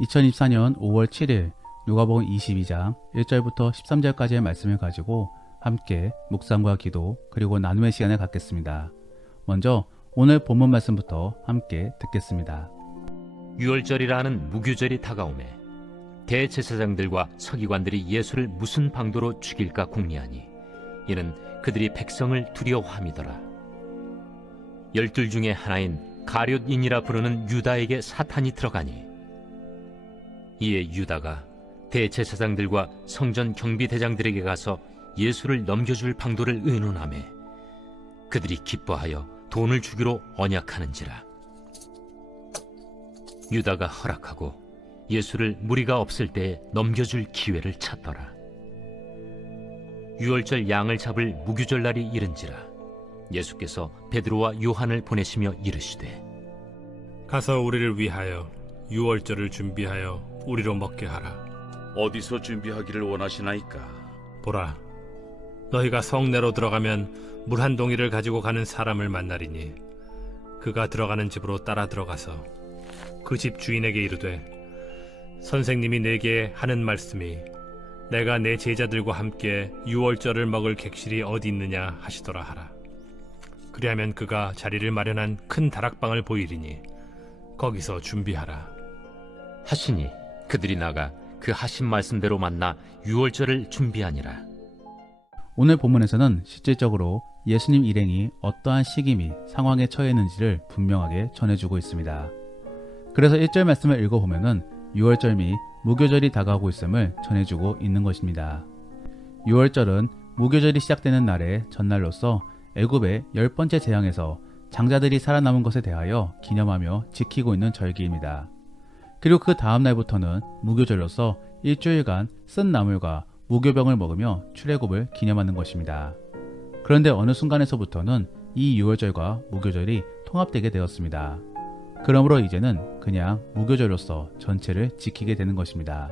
2024년 5월 7일 누가복음 22장 1절부터 13절까지의 말씀을 가지고 함께 묵상과 기도 그리고 나눔의 시간을 갖겠습니다. 먼저 오늘 본문 말씀부터 함께 듣겠습니다. 유월절이라는 무교절이 다가오매 대제사장들과 서기관들이 예수를 무슨 방도로 죽일까 궁리하니 이는 그들이 백성을 두려워함이더라. 12 중에 하나인 가룟인이라 부르는 유다에게 사탄이 들어가니 이에 유다가 대제사장들과 성전 경비대장들에게 가서 예수를 넘겨줄 방도를 의논하매 그들이 기뻐하여 돈을 주기로 언약하는지라. 유다가 허락하고 예수를 무리가 없을 때에 넘겨줄 기회를 찾더라. 유월절 양을 잡을 무교절 날이 이른지라. 예수께서 베드로와 요한을 보내시며 이르시되 가서 우리를 위하여 유월절을 준비하여 우리로 먹게 하라. 어디서 준비하기를 원하시나이까? 보라, 너희가 성내로 들어가면 물 한 동이를 가지고 가는 사람을 만나리니 그가 들어가는 집으로 따라 들어가서 그 집 주인에게 이르되 선생님이 내게 하는 말씀이 내가 내 제자들과 함께 유월절을 먹을 객실이 어디 있느냐 하시더라 하라. 그리하면 그가 자리를 마련한 큰 다락방을 보이리니 거기서 준비하라 하시니 그들이 나가 그 하신 말씀대로 만나 유월절을 준비하니라. 오늘 본문에서는 실질적으로 예수님 일행이 어떠한 시기 및 상황에 처해 있는지를 분명하게 전해주고 있습니다. 그래서 1절 말씀을 읽어보면 유월절 및 무교절이 다가오고 있음을 전해주고 있는 것입니다. 유월절은 무교절이 시작되는 날의 전날로서 애굽의 10번째 재앙에서 장자들이 살아남은 것에 대하여 기념하며 지키고 있는 절기입니다. 그리고 그 다음 날부터는 무교절로서 일주일간 쓴 나물과 무교병을 먹으며 출애굽을 기념하는 것입니다. 그런데 어느 순간에서부터는 이 유월절과 무교절이 통합되게 되었습니다. 그러므로 이제는 그냥 무교절로서 전체를 지키게 되는 것입니다.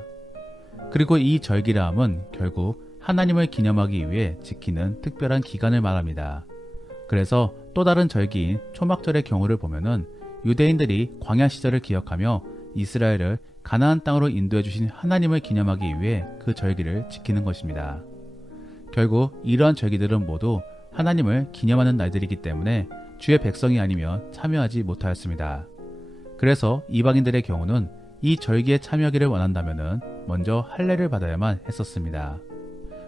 그리고 이 절기라함은 결국 하나님을 기념하기 위해 지키는 특별한 기간을 말합니다. 그래서 또 다른 절기인 초막절의 경우를 보면은 유대인들이 광야 시절을 기억하며 이스라엘을 가나안 땅으로 인도해 주신 하나님을 기념하기 위해 그 절기를 지키는 것입니다. 결국 이러한 절기들은 모두 하나님을 기념하는 날들이기 때문에 주의 백성이 아니면 참여하지 못하였습니다. 그래서 이방인들의 경우는 이 절기에 참여하기를 원한다면 먼저 할례를 받아야만 했었습니다.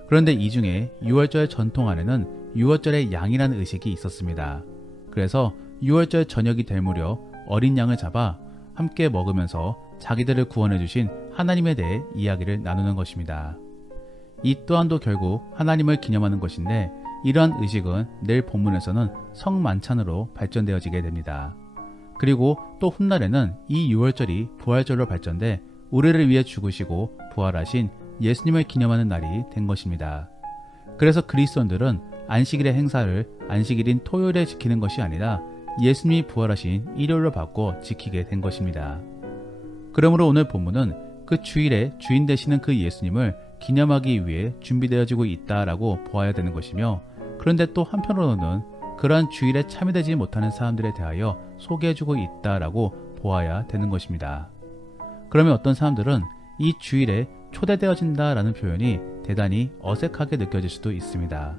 그런데 이 중에 유월절 전통 안에는 유월절의 양이라는 의식이 있었습니다. 그래서 유월절 저녁이 될 무렵 어린 양을 잡아 함께 먹으면서 자기들을 구원해 주신 하나님에 대해 이야기를 나누는 것입니다. 이 또한도 결국 하나님을 기념하는 것인데 이러한 의식은 내일 본문에서는 성만찬으로 발전되어지게 됩니다. 그리고 또 훗날에는 이 유월절이 부활절로 발전돼 우리를 위해 죽으시고 부활하신 예수님을 기념하는 날이 된 것입니다. 그래서 그리스도인들은 안식일의 행사를 안식일인 토요일에 지키는 것이 아니라 예수님이 부활하신 일요일로 바꿔 지키게 된 것입니다. 그러므로 오늘 본문은 그 주일에 주인 되시는 그 예수님을 기념하기 위해 준비되어지고 있다라고 보아야 되는 것이며, 그런데 또 한편으로는 그러한 주일에 참여되지 못하는 사람들에 대하여 소개해주고 있다라고 보아야 되는 것입니다. 그러면 어떤 사람들은 이 주일에 초대되어진다라는 표현이 대단히 어색하게 느껴질 수도 있습니다.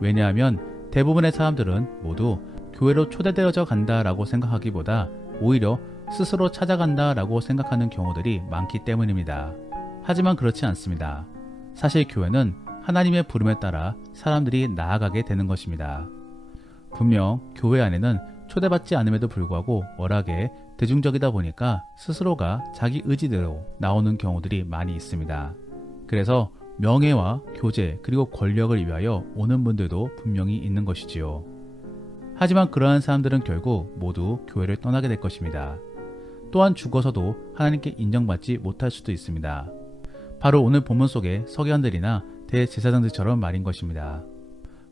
왜냐하면 대부분의 사람들은 모두 교회로 초대되어져 간다라고 생각하기보다 오히려 스스로 찾아간다라고 생각하는 경우들이 많기 때문입니다. 하지만 그렇지 않습니다. 사실 교회는 하나님의 부름에 따라 사람들이 나아가게 되는 것입니다. 분명 교회 안에는 초대받지 않음에도 불구하고 워낙에 대중적이다 보니까 스스로가 자기 의지대로 나오는 경우들이 많이 있습니다. 그래서 명예와 교제 그리고 권력을 위하여 오는 분들도 분명히 있는 것이지요. 하지만 그러한 사람들은 결국 모두 교회를 떠나게 될 것입니다. 또한 죽어서도 하나님께 인정받지 못할 수도 있습니다. 바로 오늘 본문 속의 서기관들이나 대제사장들처럼 말인 것입니다.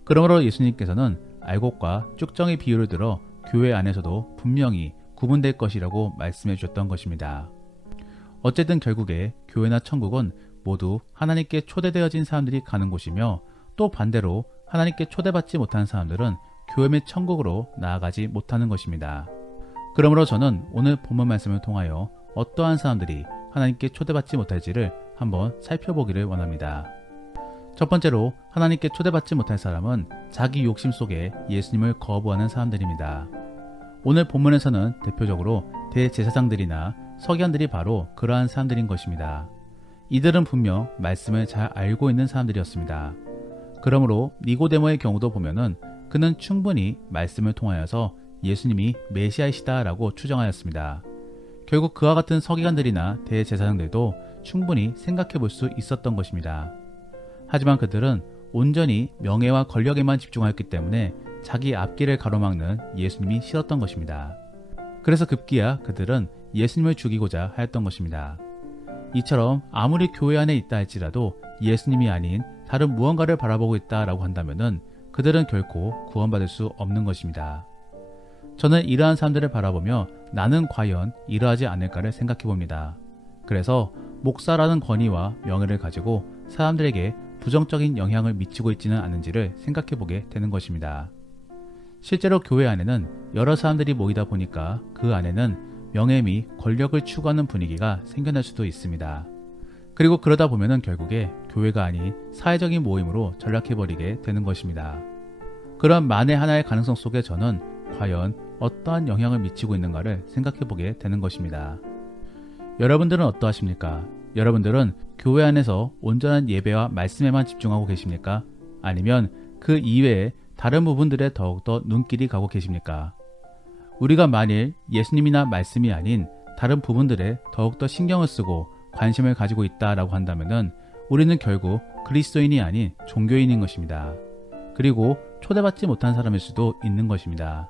그러므로 예수님께서는 알곡과 쭉정의 비유를 들어 교회 안에서도 분명히 구분될 것이라고 말씀해 주셨던 것입니다. 어쨌든 결국에 교회나 천국은 모두 하나님께 초대되어진 사람들이 가는 곳이며, 또 반대로 하나님께 초대받지 못한 사람들은 교회 및 천국으로 나아가지 못하는 것입니다. 그러므로 저는 오늘 본문 말씀을 통하여 어떠한 사람들이 하나님께 초대받지 못할지를 한번 살펴보기를 원합니다. 첫 번째로 하나님께 초대받지 못할 사람은 자기 욕심 속에 예수님을 거부하는 사람들입니다. 오늘 본문에서는 대표적으로 대제사장들이나 서기관들이 바로 그러한 사람들인 것입니다. 이들은 분명 말씀을 잘 알고 있는 사람들이었습니다. 그러므로 니고데모의 경우도 보면은 그는 충분히 말씀을 통하여서 예수님이 메시아이시다라고 추정하였습니다. 결국 그와 같은 서기관들이나 대제사장들도 충분히 생각해 볼 수 있었던 것입니다. 하지만 그들은 온전히 명예와 권력에만 집중하였기 때문에 자기 앞길을 가로막는 예수님이 싫었던 것입니다. 그래서 급기야 그들은 예수님을 죽이고자 하였던 것입니다. 이처럼 아무리 교회 안에 있다 할지라도 예수님이 아닌 다른 무언가를 바라보고 있다라고 한다면은 그들은 결코 구원받을 수 없는 것입니다. 저는 이러한 사람들을 바라보며 나는 과연 이러하지 않을까를 생각해 봅니다. 그래서 목사라는 권위와 명예를 가지고 사람들에게 부정적인 영향을 미치고 있지는 않은지를 생각해 보게 되는 것입니다. 실제로 교회 안에는 여러 사람들이 모이다 보니까 그 안에는 명예 및 권력을 추구하는 분위기가 생겨날 수도 있습니다. 그리고 그러다 보면은 결국에 교회가 아닌 사회적인 모임으로 전락해버리게 되는 것입니다. 그런 만에 하나의 가능성 속에 저는 과연 어떠한 영향을 미치고 있는가를 생각해 보게 되는 것입니다. 여러분들은 어떠하십니까? 여러분들은 교회 안에서 온전한 예배와 말씀에만 집중하고 계십니까? 아니면 그 이외에 다른 부분들에 더욱더 눈길이 가고 계십니까? 우리가 만일 예수님이나 말씀이 아닌 다른 부분들에 더욱더 신경을 쓰고 관심을 가지고 있다라고 한다면은 우리는 결국 그리스도인이 아닌 종교인인 것입니다. 그리고 초대받지 못한 사람일 수도 있는 것입니다.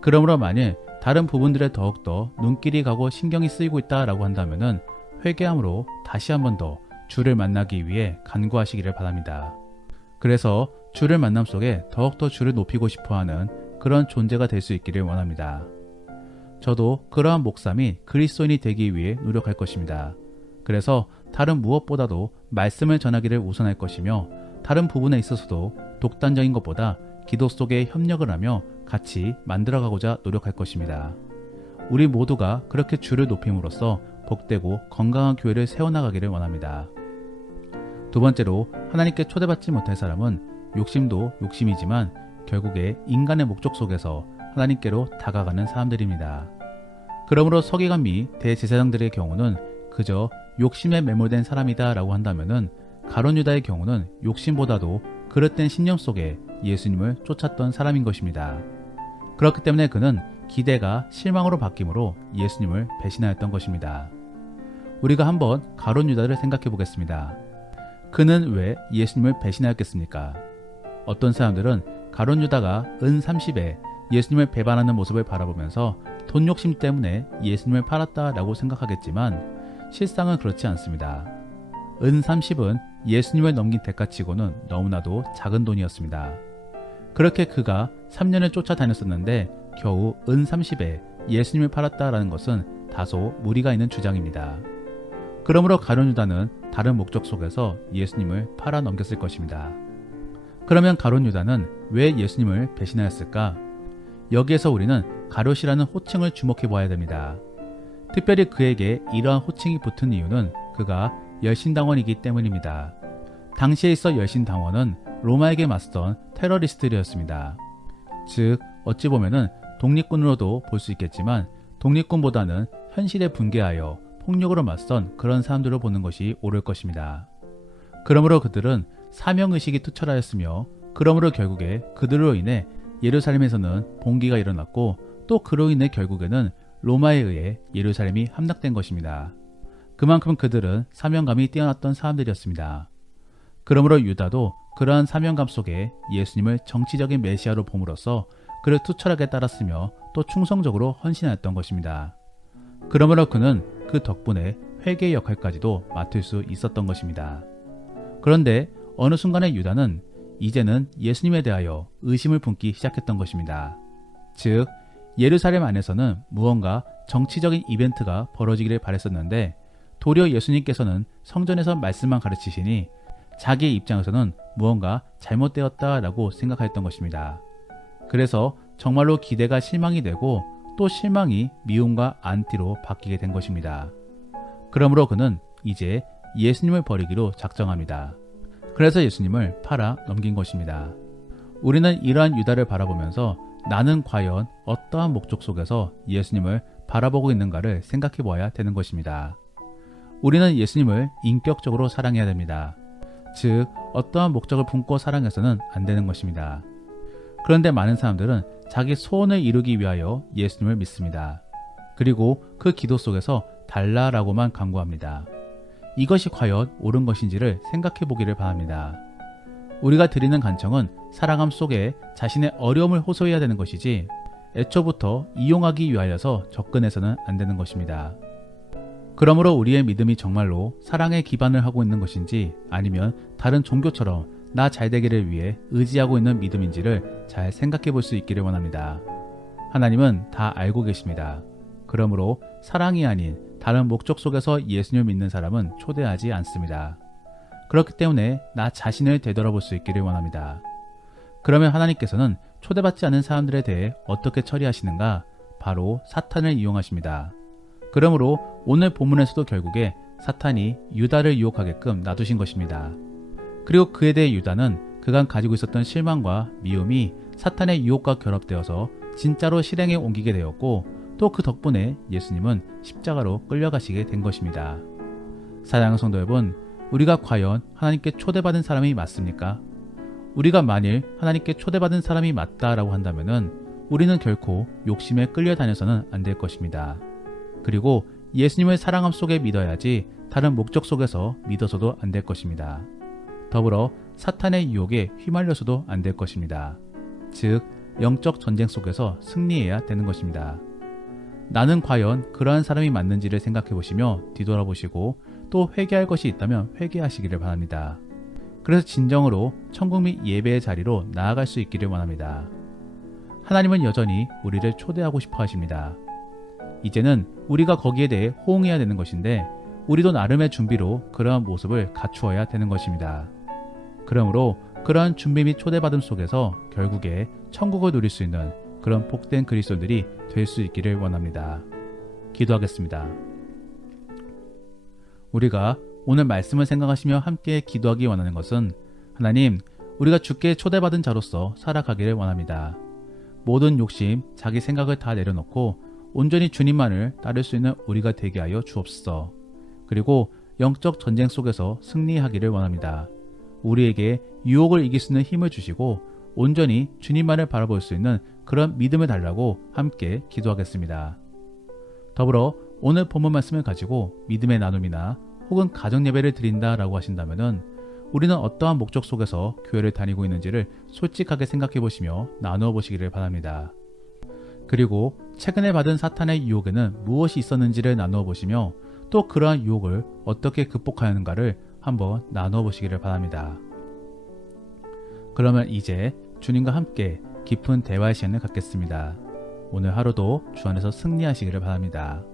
그러므로 만일 다른 부분들에 더욱더 눈길이 가고 신경이 쓰이고 있다라고 한다면은 회개함으로 다시 한 번 더 주를 만나기 위해 간구하시기를 바랍니다. 그래서 주를 만남 속에 더욱더 주를 높이고 싶어하는 그런 존재가 될 수 있기를 원합니다. 저도 그러한 목사 및 그리스도인이 되기 위해 노력할 것입니다. 그래서 다른 무엇보다도 말씀을 전하기를 우선할 것이며 다른 부분에 있어서도 독단적인 것보다 기도 속에 협력을 하며 같이 만들어가고자 노력할 것입니다. 우리 모두가 그렇게 주를 높임으로써 복되고 건강한 교회를 세워나가기를 원합니다. 두 번째로 하나님께 초대받지 못할 사람은 욕심도 욕심이지만 결국에 인간의 목적 속에서 하나님께로 다가가는 사람들입니다. 그러므로 서기관 및 대제사장들의 경우는 그저 욕심에 매몰된 사람이다 라고 한다면은 가룟 유다의 경우는 욕심보다도 그릇된 신념 속에 예수님을 쫓았던 사람인 것입니다. 그렇기 때문에 그는 기대가 실망으로 바뀌므로 예수님을 배신하였던 것입니다. 우리가 한번 가룟 유다를 생각해 보겠습니다. 그는 왜 예수님을 배신하였겠습니까? 어떤 사람들은 가룟 유다가 은 30에 예수님을 배반하는 모습을 바라보면서 돈 욕심 때문에 예수님을 팔았다라고 생각하겠지만 실상은 그렇지 않습니다. 은 30은 예수님을 넘긴 대가치고는 너무나도 작은 돈이었습니다. 그렇게 그가 3년을 쫓아다녔었는데 겨우 은 30에 예수님을 팔았다라는 것은 다소 무리가 있는 주장입니다. 그러므로 가룟 유다는 다른 목적 속에서 예수님을 팔아 넘겼을 것입니다. 그러면 가룟 유다는 왜 예수님을 배신하였을까? 여기에서 우리는 가룟이라는 호칭을 주목해 보아야 됩니다. 특별히 그에게 이러한 호칭이 붙은 이유는 그가 열신당원이기 때문입니다. 당시에 있어 열신당원은 로마에게 맞선 테러리스트들이었습니다. 즉 어찌 보면은 독립군으로도 볼 수 있겠지만 독립군보다는 현실에 분개하여 폭력으로 맞선 그런 사람들로 보는 것이 옳을 것입니다. 그러므로 그들은 사명의식이 투철하였으며 그러므로 결국에 그들로 인해 예루살렘에서는 봉기가 일어났고 또 그로 인해 결국에는 로마에 의해 예루살렘이 함락된 것입니다. 그만큼 그들은 사명감이 뛰어났던 사람들이었습니다. 그러므로 유다도 그러한 사명감 속에 예수님을 정치적인 메시아로 봄으로써 그를 투철하게 따랐으며 또 충성적으로 헌신하였던 것입니다. 그러므로 그는 그 덕분에 회개의 역할까지도 맡을 수 있었던 것입니다. 그런데 어느 순간에 유다는 이제는 예수님에 대하여 의심을 품기 시작했던 것입니다. 즉 예루살렘 안에서는 무언가 정치적인 이벤트가 벌어지기를 바랬었는데 도리어 예수님께서는 성전에서 말씀만 가르치시니 자기의 입장에서는 무언가 잘못되었다라고 생각하였던 것입니다. 그래서 정말로 기대가 실망이 되고 또 실망이 미움과 안티로 바뀌게 된 것입니다. 그러므로 그는 이제 예수님을 버리기로 작정합니다. 그래서 예수님을 팔아 넘긴 것입니다. 우리는 이러한 유다를 바라보면서 나는 과연 어떠한 목적 속에서 예수님을 바라보고 있는가를 생각해 보아야 되는 것입니다. 우리는 예수님을 인격적으로 사랑해야 됩니다. 즉, 어떠한 목적을 품고 사랑해서는 안 되는 것입니다. 그런데 많은 사람들은 자기 소원을 이루기 위하여 예수님을 믿습니다. 그리고 그 기도 속에서 달라라고만 간구합니다. 이것이 과연 옳은 것인지를 생각해 보기를 바랍니다. 우리가 드리는 간청은 사랑함 속에 자신의 어려움을 호소해야 되는 것이지 애초부터 이용하기 위하여서 접근해서는 안 되는 것입니다. 그러므로 우리의 믿음이 정말로 사랑에 기반을 하고 있는 것인지 아니면 다른 종교처럼 나 잘되기를 위해 의지하고 있는 믿음인지를 잘 생각해 볼 수 있기를 원합니다. 하나님은 다 알고 계십니다. 그러므로 사랑이 아닌 다른 목적 속에서 예수님을 믿는 사람은 초대하지 않습니다. 그렇기 때문에 나 자신을 되돌아볼 수 있기를 원합니다. 그러면 하나님께서는 초대받지 않은 사람들에 대해 어떻게 처리하시는가? 바로 사탄을 이용하십니다. 그러므로 오늘 본문에서도 결국에 사탄이 유다를 유혹하게끔 놔두신 것입니다. 그리고 그에 대해 유다는 그간 가지고 있었던 실망과 미움이 사탄의 유혹과 결합되어서 진짜로 실행에 옮기게 되었고 또 그 덕분에 예수님은 십자가로 끌려가시게 된 것입니다. 사랑하는 성도 여러분, 우리가 과연 하나님께 초대받은 사람이 맞습니까? 우리가 만일 하나님께 초대받은 사람이 맞다라고 한다면은 우리는 결코 욕심에 끌려다녀서는 안 될 것입니다. 그리고 예수님을 사랑함 속에 믿어야지 다른 목적 속에서 믿어서도 안 될 것입니다. 더불어 사탄의 유혹에 휘말려서도 안 될 것입니다. 즉, 영적 전쟁 속에서 승리해야 되는 것입니다. 나는 과연 그러한 사람이 맞는지를 생각해 보시며 뒤돌아보시고 또 회개할 것이 있다면 회개하시기를 바랍니다. 그래서 진정으로 천국 및 예배의 자리로 나아갈 수 있기를 원합니다. 하나님은 여전히 우리를 초대하고 싶어 하십니다. 이제는 우리가 거기에 대해 호응해야 되는 것인데 우리도 나름의 준비로 그러한 모습을 갖추어야 되는 것입니다. 그러므로 그러한 준비 및 초대받음 속에서 결국에 천국을 누릴 수 있는 그런 복된 그리스도들이 될 수 있기를 원합니다. 기도하겠습니다. 우리가 오늘 말씀을 생각하시며 함께 기도하기 원하는 것은 하나님, 우리가 주께 초대받은 자로서 살아가기를 원합니다. 모든 욕심, 자기 생각을 다 내려놓고 온전히 주님만을 따를 수 있는 우리가 되게 하여 주옵소서. 그리고 영적 전쟁 속에서 승리하기를 원합니다. 우리에게 유혹을 이길 수 있는 힘을 주시고 온전히 주님만을 바라볼 수 있는 그런 믿음을 달라고 함께 기도하겠습니다. 더불어 오늘 본문 말씀을 가지고 믿음의 나눔이나 혹은 가정 예배를 드린다라고 하신다면은 우리는 어떠한 목적 속에서 교회를 다니고 있는지를 솔직하게 생각해 보시며 나누어 보시기를 바랍니다. 그리고 최근에 받은 사탄의 유혹에는 무엇이 있었는지를 나누어 보시며 또 그러한 유혹을 어떻게 극복하는가를 한번 나누어 보시기를 바랍니다. 그러면 이제 주님과 함께 깊은 대화의 시간을 갖겠습니다. 오늘 하루도 주 안에서 승리하시기를 바랍니다.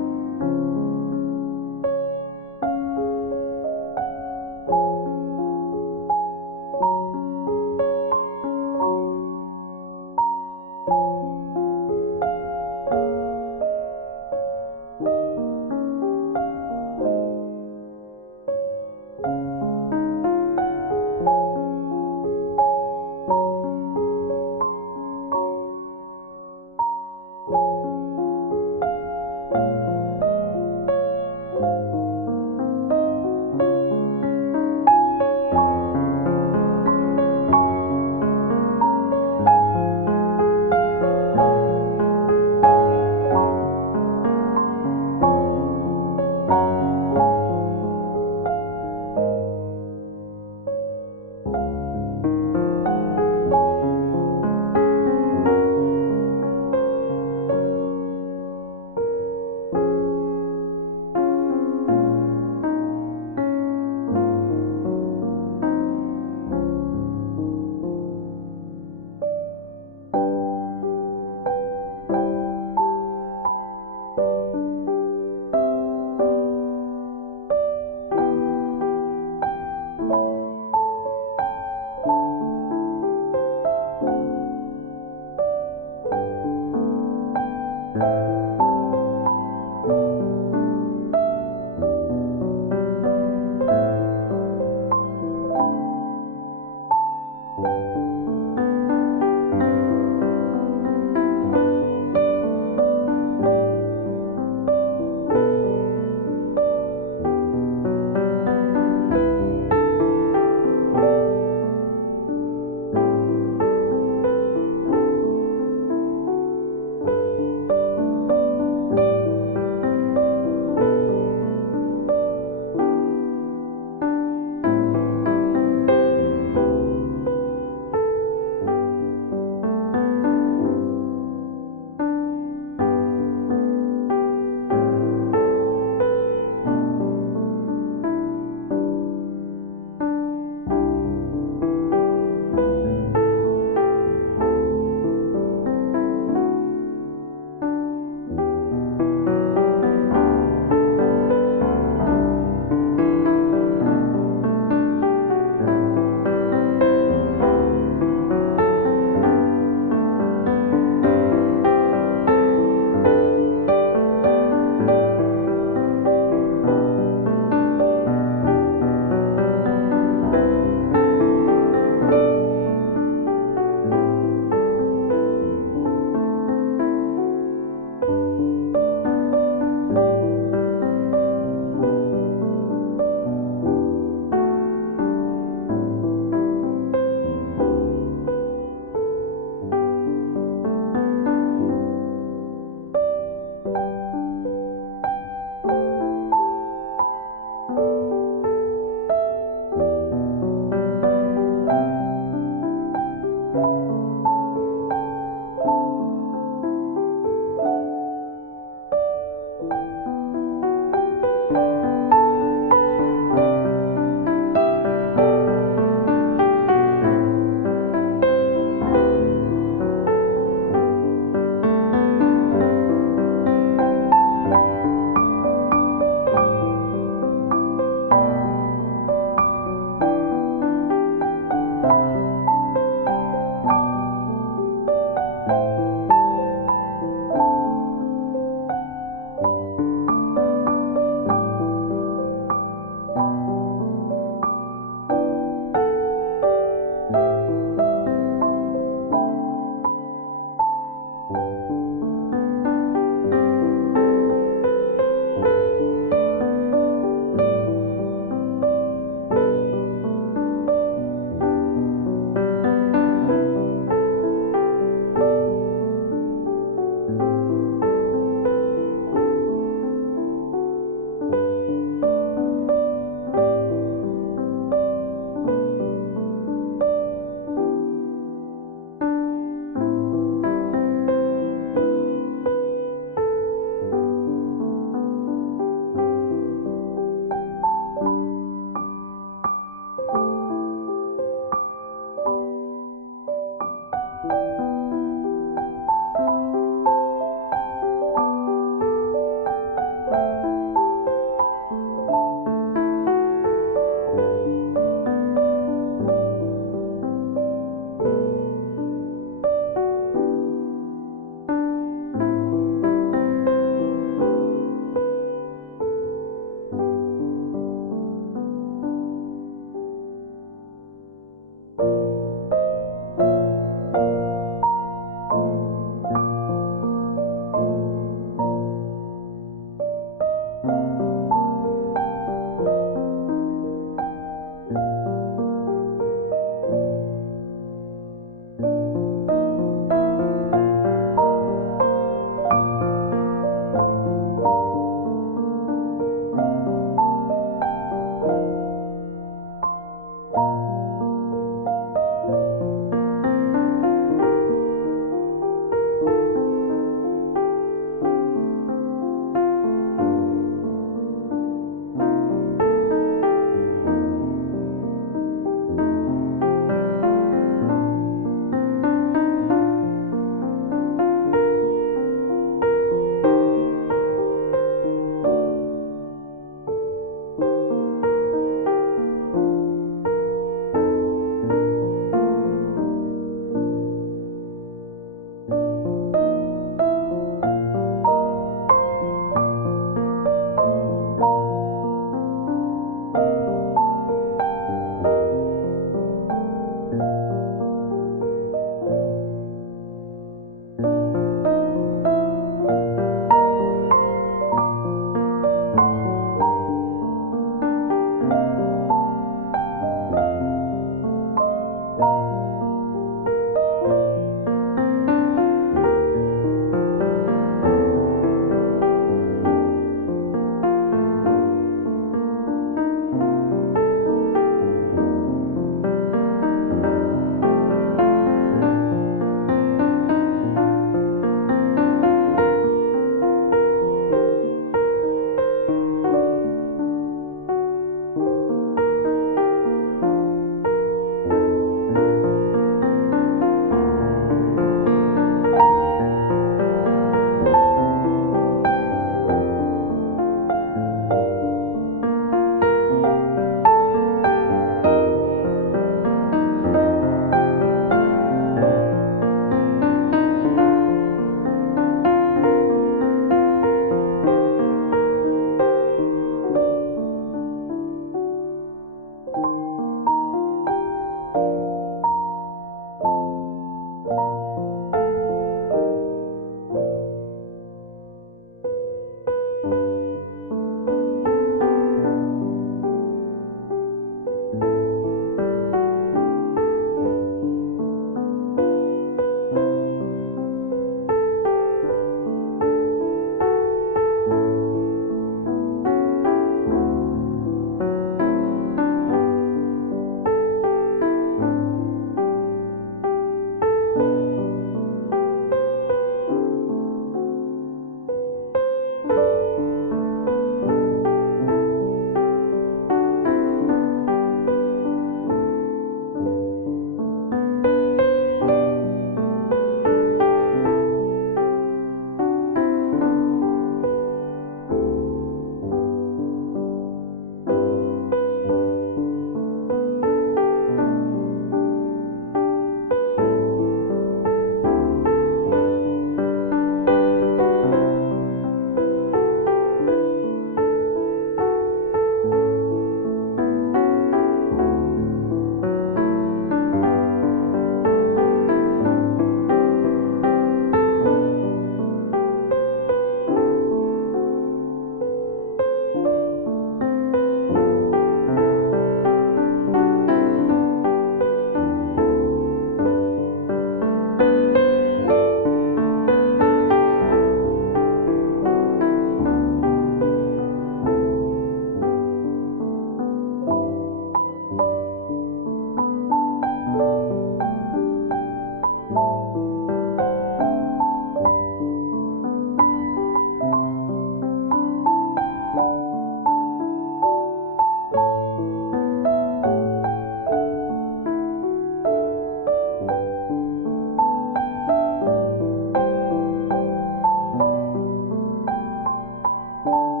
니다